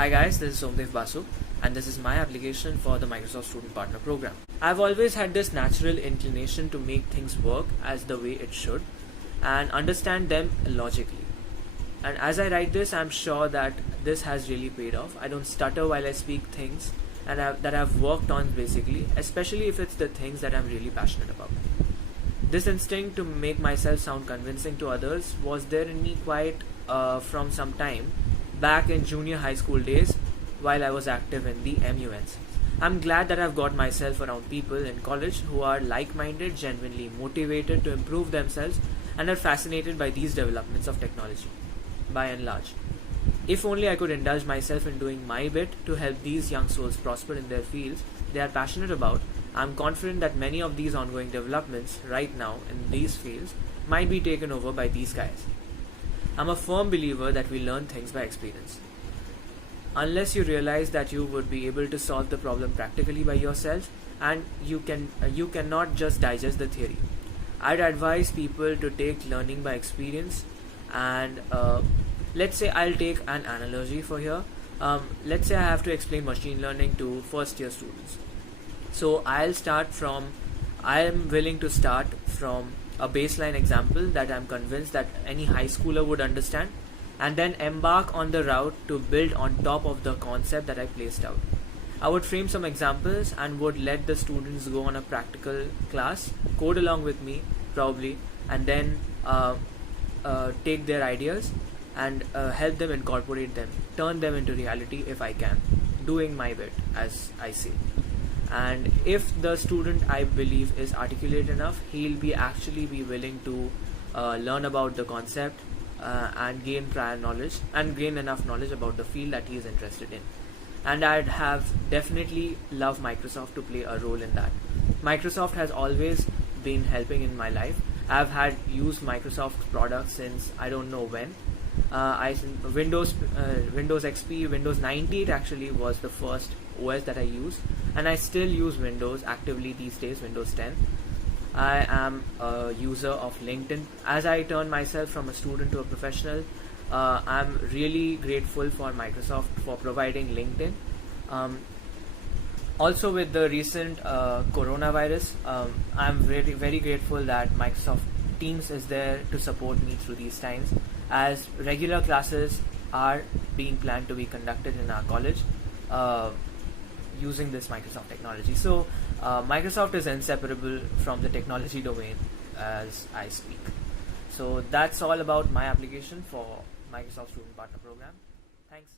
Hi guys, this is Somdev Basu and this is my application for the Microsoft Student Partner Program. I've always had this natural inclination to make things work as the way it should and understand them logically. And as I write this, I'm sure that this has really paid off. I don't stutter while I speak things that I've worked on basically, especially if it's the things that I'm really passionate about. This instinct to make myself sound convincing to others was there in me quite from some time back in junior high school days while I was active in the MUNs. I'm glad that I've got myself around people in college who are like-minded, genuinely motivated to improve themselves and are fascinated by these developments of technology, by and large. If only I could indulge myself in doing my bit to help these young souls prosper in their fields they are passionate about, I'm confident that many of these ongoing developments right now in these fields might be taken over by these guys. I'm a firm believer that we learn things by experience. Unless you realize that you would be able to solve the problem practically by yourself, and you cannot just digest the theory. I'd advise people to take learning by experience, and let's say I'll take an analogy for here. Let's say I have to explain machine learning to first year students. So I am willing to start from a baseline example that I'm convinced that any high schooler would understand, and then embark on the route to build on top of the concept that I placed out. I would frame some examples and would let the students go on a practical class, code along with me probably, and then take their ideas and help them incorporate them, turn them into reality if I can, doing my bit as I say. And if the student, I believe, is articulate enough, he'll actually be willing to learn about the concept and gain prior knowledge and gain enough knowledge about the field that he is interested in. And I'd have definitely loved Microsoft to play a role in that. Microsoft has always been helping in my life. I've used Microsoft products since I don't know when. Windows XP, Windows 98 actually was the first OS that I used, and I still use Windows actively these days, Windows 10. I am a user of LinkedIn. As I turn myself from a student to a professional, I'm really grateful for Microsoft for providing LinkedIn. Also with the recent coronavirus, I'm very, very grateful that Microsoft Teams is there to support me through these times, as regular classes are being planned to be conducted in our college using this Microsoft technology. So Microsoft is inseparable from the technology domain as I speak. So that's all about my application for Microsoft Student Partner Program. Thanks.